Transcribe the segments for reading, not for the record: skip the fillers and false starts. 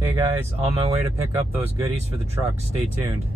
Hey guys, on my way to pick up those goodies for the truck. Stay tuned.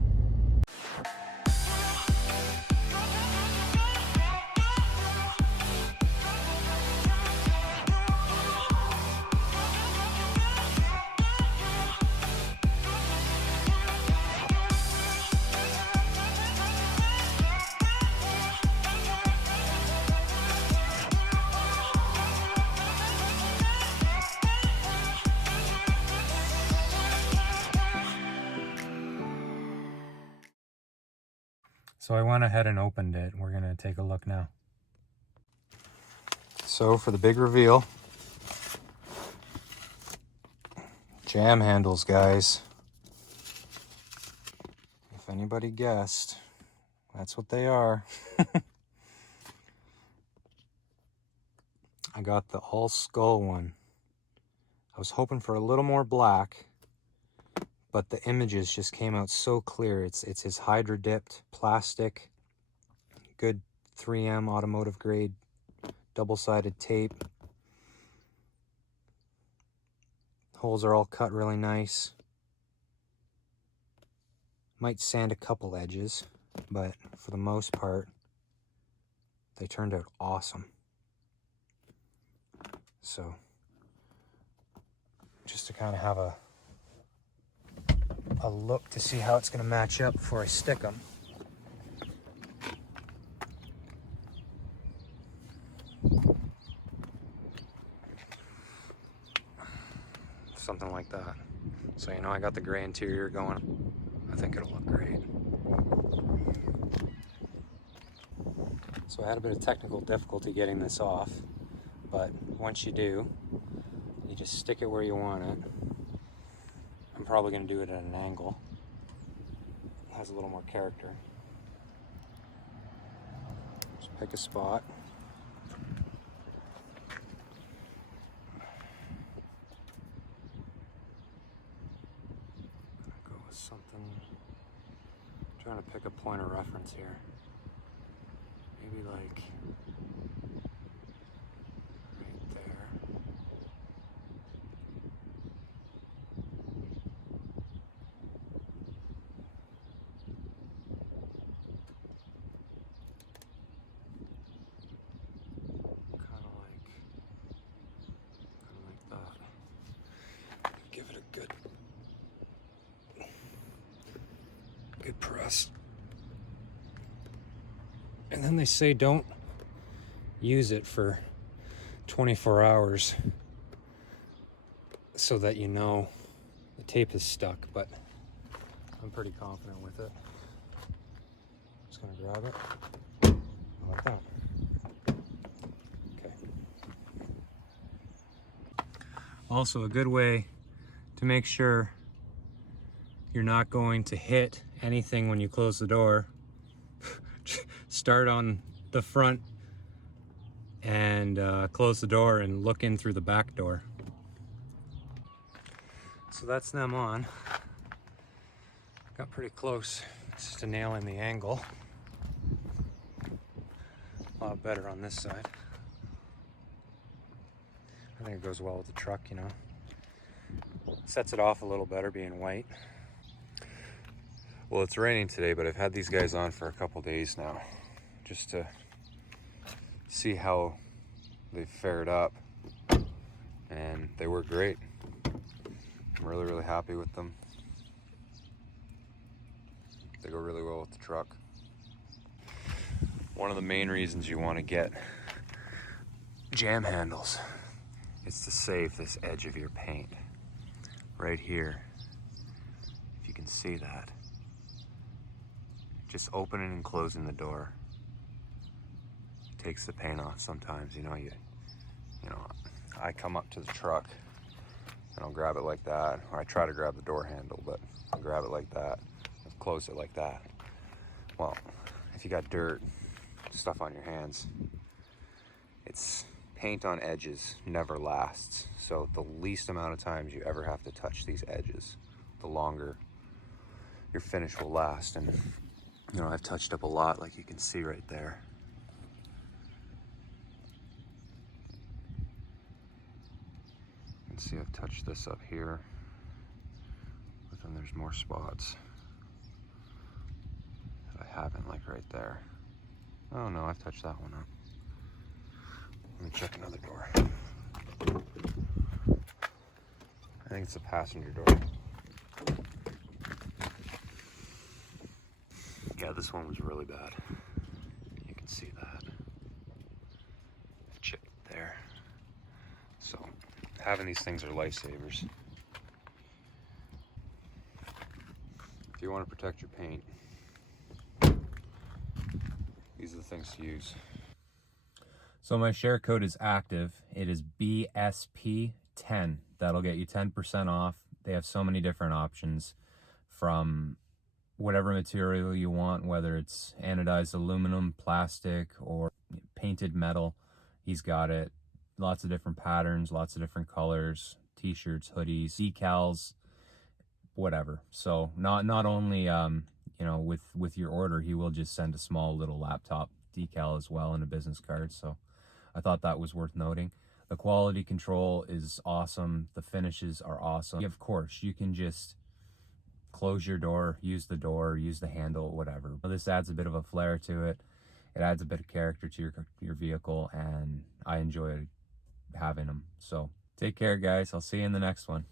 So I went ahead and opened it. We're gonna take a look now. So for the big reveal, jam handles, guys. If anybody guessed, that's what they are. I got the all skull one. I was hoping for a little more black, but the images just came out so clear. It's his Hydrodipped plastic, good 3M automotive grade double-sided tape. Holes are all cut really nice. Might sand a couple edges, but for the most part, they turned out awesome. So, just to kind of have a look to see how it's going to match up before I stick them. Something like that. So you know I got the gray interior going. I think it'll look great. So I had a bit of technical difficulty getting this off, but once you do, you just stick it where you want it. I'm probably going to do it at an angle. It has a little more character. Just pick a spot. Go with something. I'm trying to pick a point of reference here. Maybe like right there. Kind of like that. Give it a good press. And then they say don't use it for 24 hours so that you know the tape is stuck, but I'm pretty confident with it. Just gonna grab it like that. Okay. Also, a good way to make sure you're not going to hit anything when you close the door. Start on the front and close the door and look in through the back door. So that's them on. Got pretty close just to nailing the angle. A lot better on this side. I think it goes well with the truck, you know. Sets it off a little better being white. Well, it's raining today, but I've had these guys on for a couple days now, just to see how they've fared up, and they work great. I'm really happy with them. They go really well with the truck. One of the main reasons you want to get jam handles is to save this edge of your paint right here. If you can see that, just opening and closing the door takes the paint off sometimes. You know, I come up to the truck and I'll grab it like that, or I try to grab the door handle, but I'll grab it like that, I'll close it like that. Well, if you got dirt, stuff on your hands, it's paint on edges never lasts. So the least amount of times you ever have to touch these edges, the longer your finish will last. And you know, I've touched up a lot, like you can see right there. You can see I've touched this up here. And there's more spots that I haven't, like right there. Oh no, I've touched that one up. Let me check another door. I think it's a passenger door. Yeah, this one was really bad. You can see that. Chipped there. So, having these things are lifesavers. If you want to protect your paint, these are the things to use. So my share code is active. It is BSP10. That'll get you 10% off. They have so many different options from whatever material you want, whether it's anodized aluminum, plastic, or painted metal. He's got it. Lots of different patterns, lots of different colors, t-shirts, hoodies, decals, whatever. So not only you know, with your order, he will just send a small little laptop decal as well and a business card. So I thought that was worth noting. The quality control is awesome. The finishes are awesome. Of course, you can just close your door, use the handle, whatever. This adds a bit of a flair to it. It adds a bit of character to your vehicle, and I enjoy having them. So take care, guys. I'll see you in the next one.